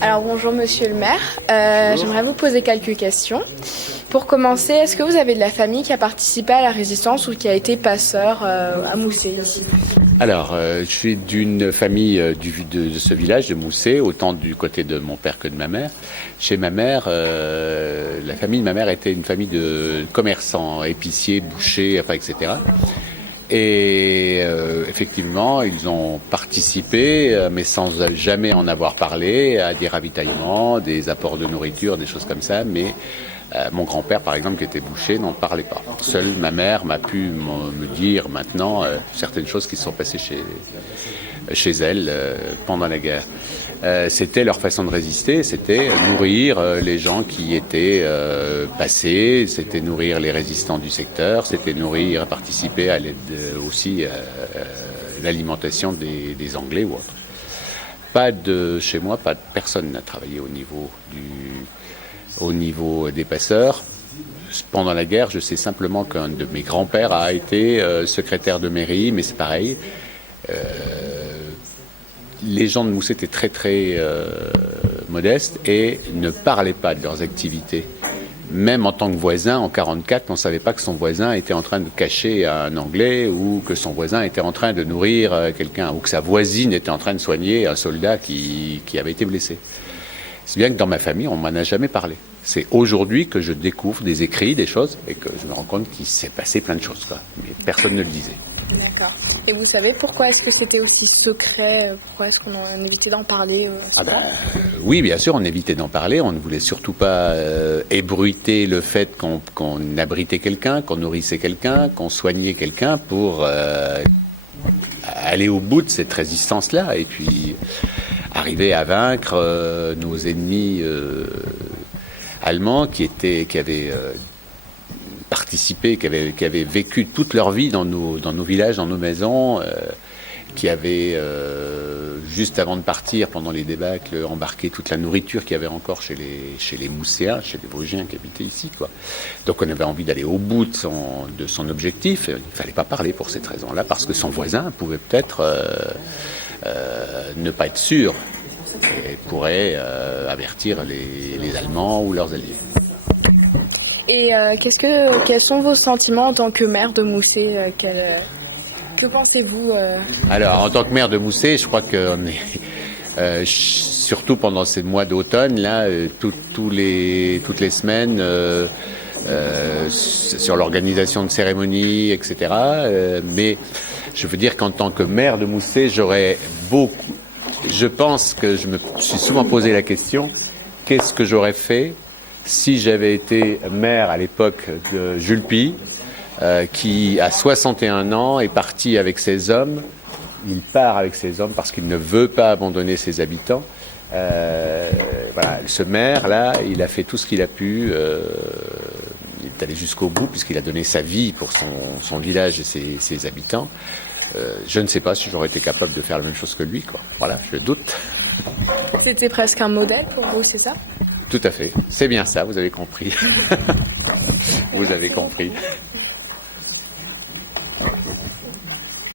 Alors bonjour Monsieur le maire, j'aimerais vous poser quelques questions. Pour commencer, est-ce que vous avez de la famille qui a participé à la résistance ou qui a été passeur à Moussé ici? Alors, je suis d'une famille de ce village, de Moussé, autant du côté de mon père que de ma mère. Chez ma mère, la famille de ma mère était une famille de commerçants, épiciers, bouchers, enfin, etc. Et effectivement, ils ont participé, mais sans jamais en avoir parlé, à des ravitaillements, des apports de nourriture, des choses comme ça. Mais mon grand-père, par exemple, qui était boucher, n'en parlait pas. Seule ma mère m'a pu me dire maintenant certaines choses qui se sont passées chez elle pendant la guerre. C'était leur façon de résister, c'était nourrir les gens qui étaient passés, c'était nourrir les résistants du secteur, c'était nourrir, participer à l'aide aussi à l'alimentation des Anglais ou autres. Pas de chez moi, personne n'a travaillé au niveau des passeurs. Pendant la guerre, je sais simplement qu'un de mes grands-pères a été secrétaire de mairie, mais c'est pareil. Les gens de Moussé étaient très très modestes et ne parlaient pas de leurs activités. Même en tant que voisin, en 1944, on ne savait pas que son voisin était en train de cacher un Anglais ou que son voisin était en train de nourrir quelqu'un ou que sa voisine était en train de soigner un soldat qui avait été blessé. C'est bien que dans ma famille, on m'en a jamais parlé. C'est aujourd'hui que je découvre des écrits, des choses, et que je me rends compte qu'il s'est passé plein de choses, quoi. Mais personne ne le disait. D'accord. Et vous savez pourquoi est-ce que c'était aussi secret? Pourquoi est-ce qu'on en évitait d'en parler Oui, bien sûr, on évitait d'en parler. On ne voulait surtout pas ébruiter le fait qu'on abritait quelqu'un, qu'on nourrissait quelqu'un, qu'on soignait quelqu'un pour aller au bout de cette résistance-là. Et puis arriver à vaincre nos ennemis allemands qui avaient participé, qui avaient vécu toute leur vie dans nos villages, dans nos maisons, qui avaient, juste avant de partir, pendant les débâcles, embarqué toute la nourriture qu'il y avait encore chez les Mousséens, chez les Vosgiens qui habitaient ici, quoi. Donc on avait envie d'aller au bout de son objectif. Il ne fallait pas parler pour cette raison-là, parce que son voisin pouvait peut-être ne pas être sûr et pourrait avertir les Allemands ou leurs alliés. Et quels sont vos sentiments en tant que maire de Moussé? Que pensez-vous Alors, en tant que maire de Moussé, je crois qu'on est, surtout pendant ces mois d'automne, là, toutes les semaines, sur l'organisation de cérémonies, etc. Mais je veux dire qu'en tant que maire de Moussé, je pense que je me suis souvent posé la question, qu'est-ce que j'aurais fait si j'avais été maire à l'époque de Jules Py, qui, à 61 ans, est parti avec ses hommes. Il part avec ses hommes parce qu'il ne veut pas abandonner ses habitants. Voilà, ce maire-là, il a fait tout ce qu'il a pu. Il est allé jusqu'au bout puisqu'il a donné sa vie pour son village et ses habitants. Je ne sais pas si j'aurais été capable de faire la même chose que lui, quoi. Voilà, je doute. C'était presque un modèle pour vous, c'est ça? Tout à fait. C'est bien ça, vous avez compris. Vous avez compris.